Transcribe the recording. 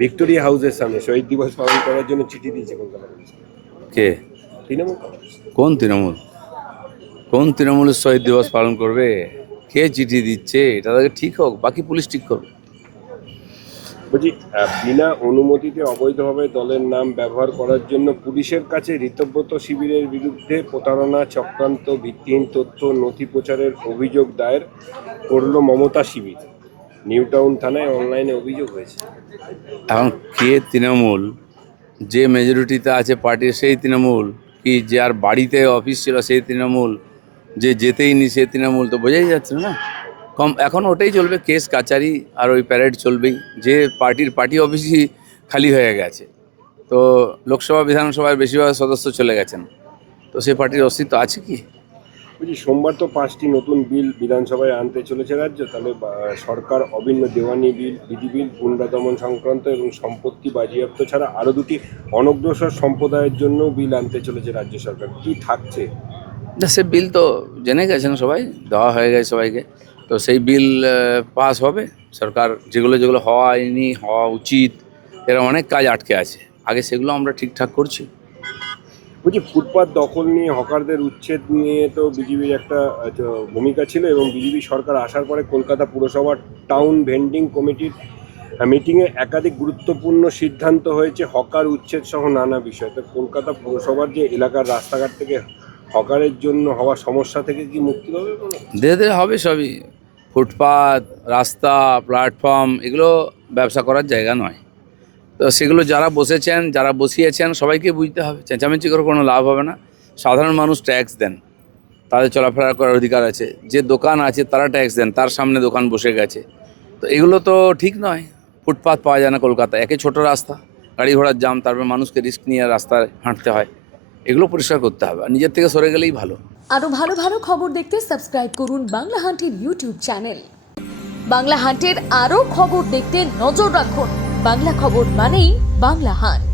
Victoria হাউসের সামনে শহীদ দিবস পালন করার জন্য চিঠি দিয়েছে কলকাতা পুলিশ। কে? তৃণমূল। কোন তৃণমূল? কোন তৃণমূলের শহীদ দিবস পালন করবে? কে চিঠি দিচ্ছে? এটা তাকে ঠিক হোক, বাকি পুলিশ ঠিক করবে। বলছি, বিনা অনুমতিতে অবৈধভাবে দলের নাম ব্যবহার করার জন্য পুলিশের কাছে ঋতব্রত শিবিরের বিরুদ্ধে প্রতারণা, চক্রান্ত, ভিত্তিহীন তথ্য, নথি প্রচারের অভিযোগ দায়ের করল মমতা শিবির। নিউ টাউন থানায় অনলাইনে অভিযোগ হয়েছে। এখন কে তৃণমূল? যে মেজরিটিতে আছে পার্টির সেই তৃণমূল, কি যার বাড়িতে অফিস ছিল সেই তৃণমূল, যে যেতেই নি সে তৃণমূল, তো বোঝাই যাচ্ছে না। এখন ওটাই চলবে, কেস কাচারি আর ওই প্যারেড চলবেই। যে পার্টি অফিসই খালি হয়ে গেছে, তো লোকসভা বিধানসভার বেশিরভাগ সদস্য চলে গেছেন, তো সেই পার্টির অস্তিত্ব আছে কি? বলছি, সোমবার তো 5টি নতুন বিল বিধানসভায় আনতে চলেছে রাজ্য। তাহলে সরকার অভিন্ন দেওয়ানি বিল, বিধি বিল, গুন্ডা দমন সংক্রান্ত এবং সম্পত্তি বাজেয়াপ্ত ছাড়া আরও 2টি অনগ্রসর সম্প্রদায়ের জন্য বিল আনতে চলেছে রাজ্য সরকার। কি থাকছে? না, সে বিল তো জেনে গেছেন সবাই, দেওয়া হয়ে গেছে সবাইকে। তো সেই বিল পাস হবে। সরকার যেগুলো হওয়ানি, হওয়া উচিত, এরকম অনেক কাজ আটকে আছে, আগে সেগুলো আমরা ঠিকঠাক করছি। বলছি, ফুটপাত দখল নিয়ে, হকারদের উচ্ছেদ নিয়ে তো বিজেপির একটা ভূমিকা ছিল, এবং বিজেপি সরকার আসার পরে কলকাতা পুরসভার টাউন ভেন্ডিং কমিটির মিটিংয়ে একাধিক গুরুত্বপূর্ণ সিদ্ধান্ত হয়েছে হকার উচ্ছেদ সহ নানা বিষয়। তো কলকাতা পুরসভার যে এলাকার রাস্তাঘাট থেকে হকারের জন্য হওয়া সমস্যা থেকে কি মুক্তি পাবে? ধীরে ধীরে হবে সবই। ফুটপাত, রাস্তা, প্ল্যাটফর্ম, এগুলো ব্যবসা করার জায়গা নয়। তো সেগুলো যারা বসেছেন, যারা বসিয়েছেন, সবাইকে বুঝতে হবে। চেঁচামেচি করে কোনো লাভ হবে না। সাধারণ মানুষ ট্যাক্স দেন, তাদের চলাফেরা করার অধিকার আছে। যে দোকান আছে তারা ট্যাক্স দেন, তার সামনে দোকান বসে গেছে, তো এগুলো তো ঠিক নয়। ফুটপাত পাওয়া যায় না কলকাতায়, একে ছোট রাস্তা, গাড়ি ঘোড়ার জাম, তারপর মানুষকে রিস্ক নিয়ে রাস্তায় হাঁটতে হয়। এগুলো পরিষ্কার করতে হবে, আর নিজের থেকে সরে গেলেই ভালো। আরো ভালো ভালো খবর দেখতে সাবস্ক্রাইব করুন বাংলা হান্টের ইউটিউব চ্যানেল। বাংলা হান্টের আরো খবর দেখতে নজর রাখুন। বাংলা খবর মানেই বাংলা হান্ট।